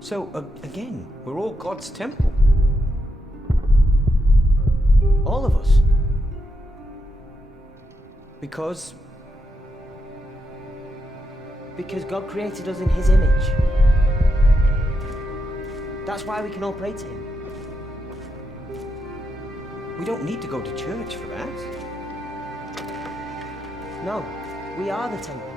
So, again, we're all God's temple. All of us. Because God created us in His image. That's why we can all pray to Him. We don't need to go to church for that. No, we are the temple.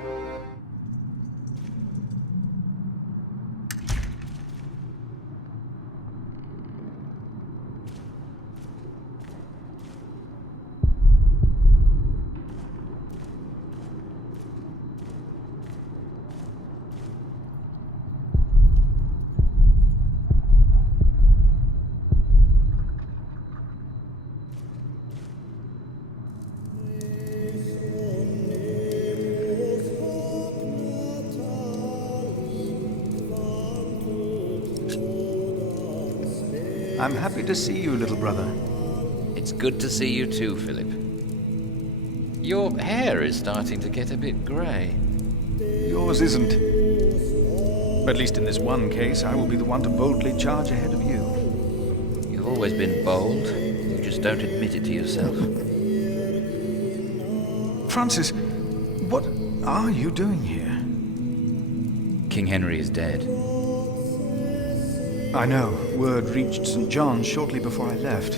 I'm happy to see you, little brother. It's good to see you too, Philip. Your hair is starting to get a bit grey. Yours isn't. At least in this one case, I will be the one to boldly charge ahead of you. You've always been bold. You just don't admit it to yourself. Francis, what are you doing here? King Henry is dead. I know. Word reached St. John's shortly before I left.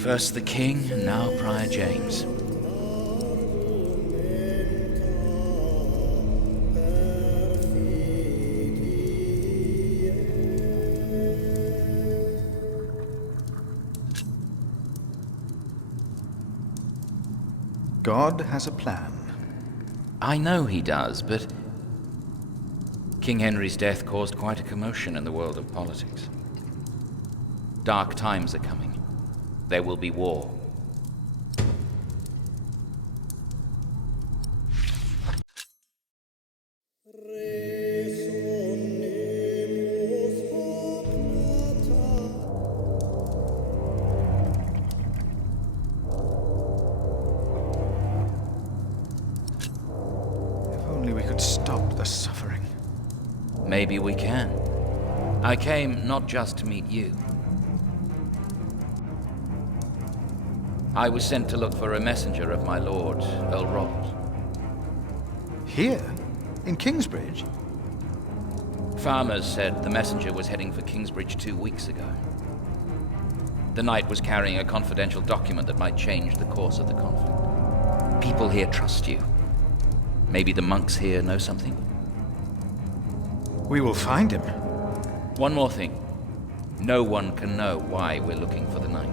First the king, and now Prior James. God has a plan. I know he does, but King Henry's death caused quite a commotion in the world of politics. Dark times are coming. There will be war. If only we could stop the suffering. Maybe we can. I came not just to meet you. I was sent to look for a messenger of my lord, Earl Robert. Here? In Kingsbridge? Farmers said the messenger was heading for Kingsbridge 2 weeks ago. The knight was carrying a confidential document that might change the course of the conflict. People here trust you. Maybe the monks here know something? We will find him. One more thing. No one can know why we're looking for the knight.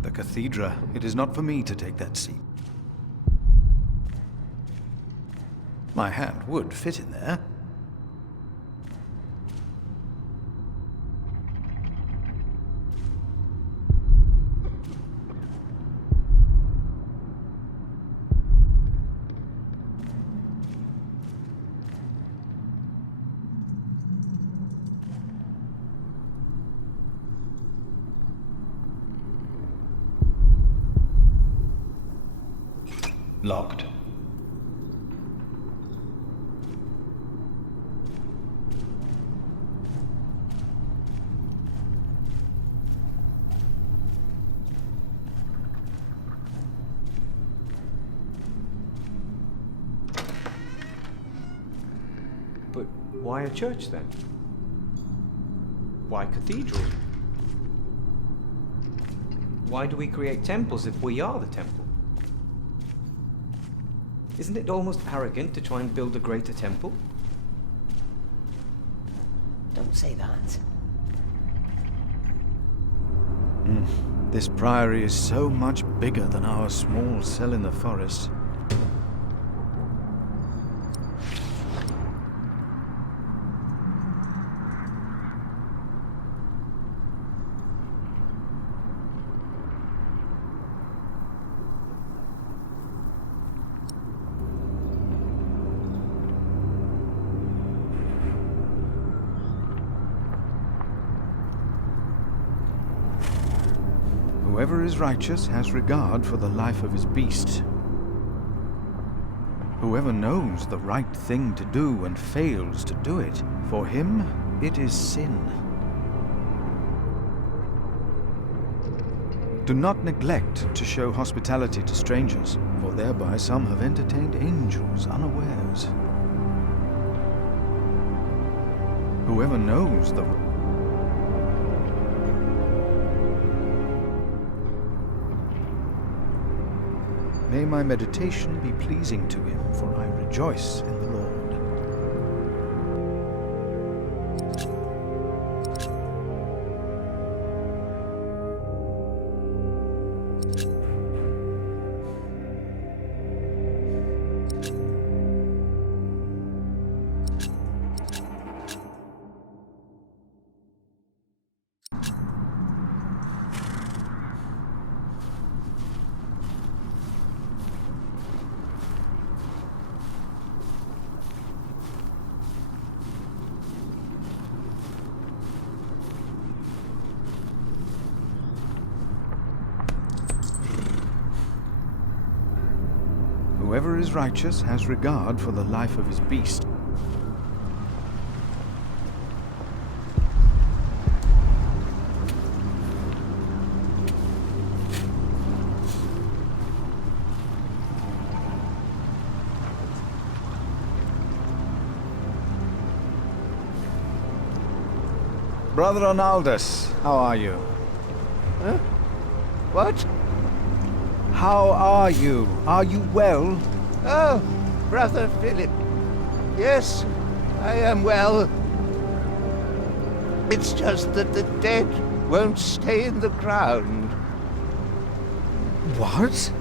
The cathedra. It is not for me to take that seat. My hand would fit in there. Locked. But why a church then? Why cathedral? Why do we create temples if we are the temple? Isn't it almost arrogant to try and build a greater temple? Don't say that. This priory is so much bigger than our small cell in the forest. Whoever is righteous has regard for the life of his beast. Whoever knows the right thing to do and fails to do it, for him it is sin. Do not neglect to show hospitality to strangers, for thereby some have entertained angels unawares. Whoever knows the May my meditation be pleasing to him, for I rejoice in the Lord. Whoever is righteous has regard for the life of his beast. Brother Arnaldus, how are you? Huh? What? How are you? Are you well? Oh, Brother Philip. Yes, I am well. It's just that the dead won't stay in the ground. What?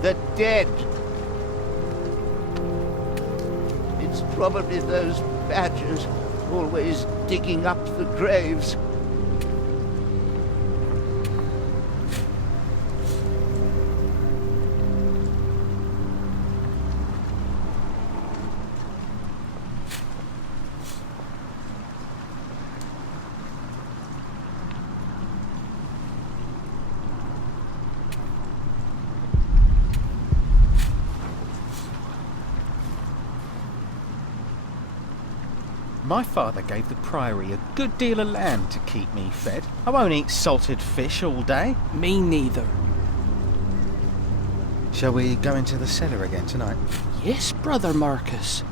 The dead. It's probably those badgers always digging up the graves. My father gave the priory a good deal of land to keep me fed. I won't eat salted fish all day. Me neither. Shall we go into the cellar again tonight? Yes, Brother Marcus.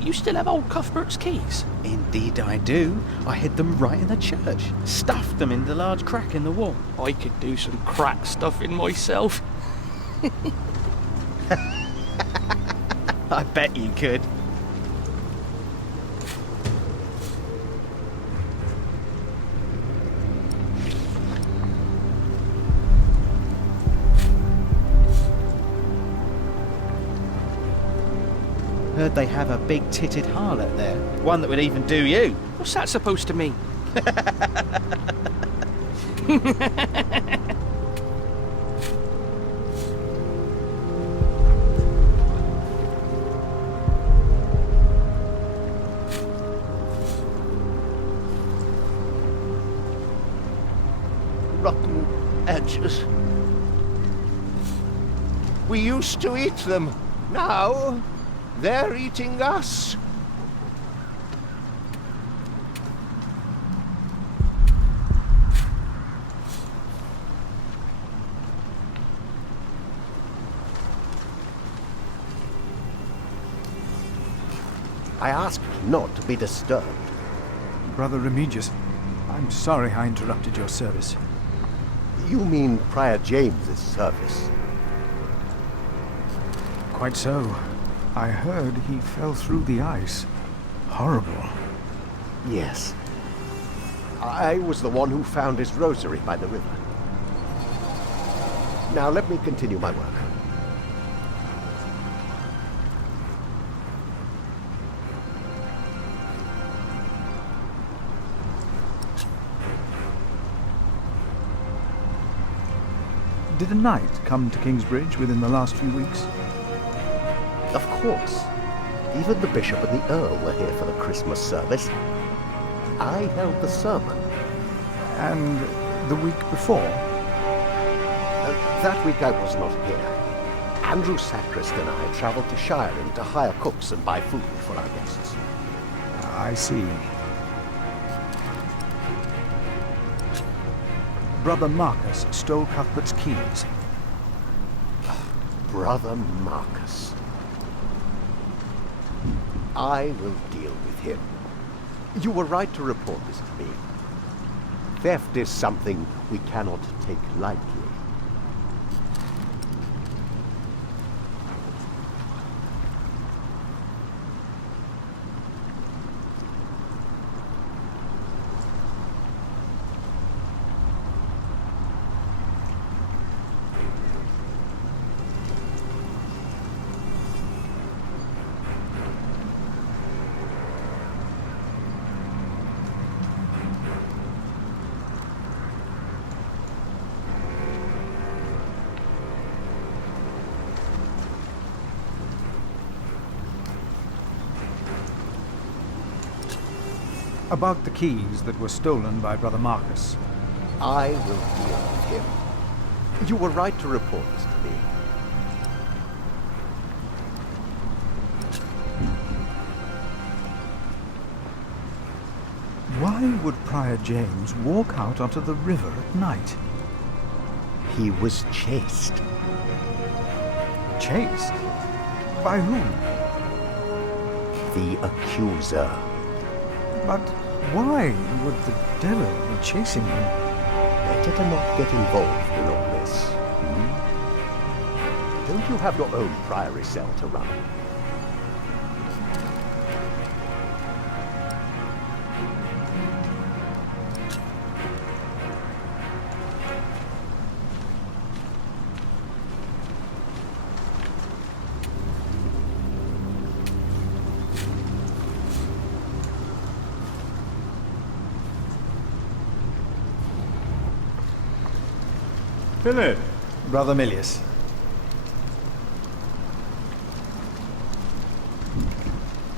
You still have old Cuthbert's keys? Indeed I do. I hid them right in the church. Stuffed them in the large crack in the wall. I could do some crack stuffing myself. I bet you could. Heard they have a big-titted harlot there. One that would even do you. What's that supposed to mean? Rotten badgers. We used to eat them. Now, they're eating us. I asked not to be disturbed. Brother Remigius, I'm sorry I interrupted your service. You mean Prior James's service? Quite so. I heard he fell through the ice. Horrible. Yes. I was the one who found his rosary by the river. Now let me continue my work. Did a knight come to Kingsbridge within the last few weeks? Of course. Even the bishop and the earl were here for the Christmas service. I held the sermon. And the week before? That week I was not here. Andrew Sacrist and I travelled to Shiren to hire cooks and buy food for our guests. I see. Brother Marcus stole Cuthbert's keys. Brother Marcus. I will deal with him. You were right to report this to me. Theft is something we cannot take lightly. About the keys that were stolen by Brother Marcus. I will deal with him. You were right to report this to me. Why would Prior James walk out onto the river at night? He was chased. Chased? By whom? The accuser. But why would the devil be chasing him? Better to not get involved in all this. Don't you have your own priory cell to run? Philip! Brother Milius.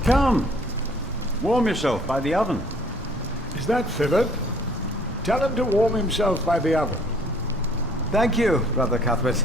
Come! Warm yourself by the oven. Is that Philip? Tell him to warm himself by the oven. Thank you, Brother Cuthbert.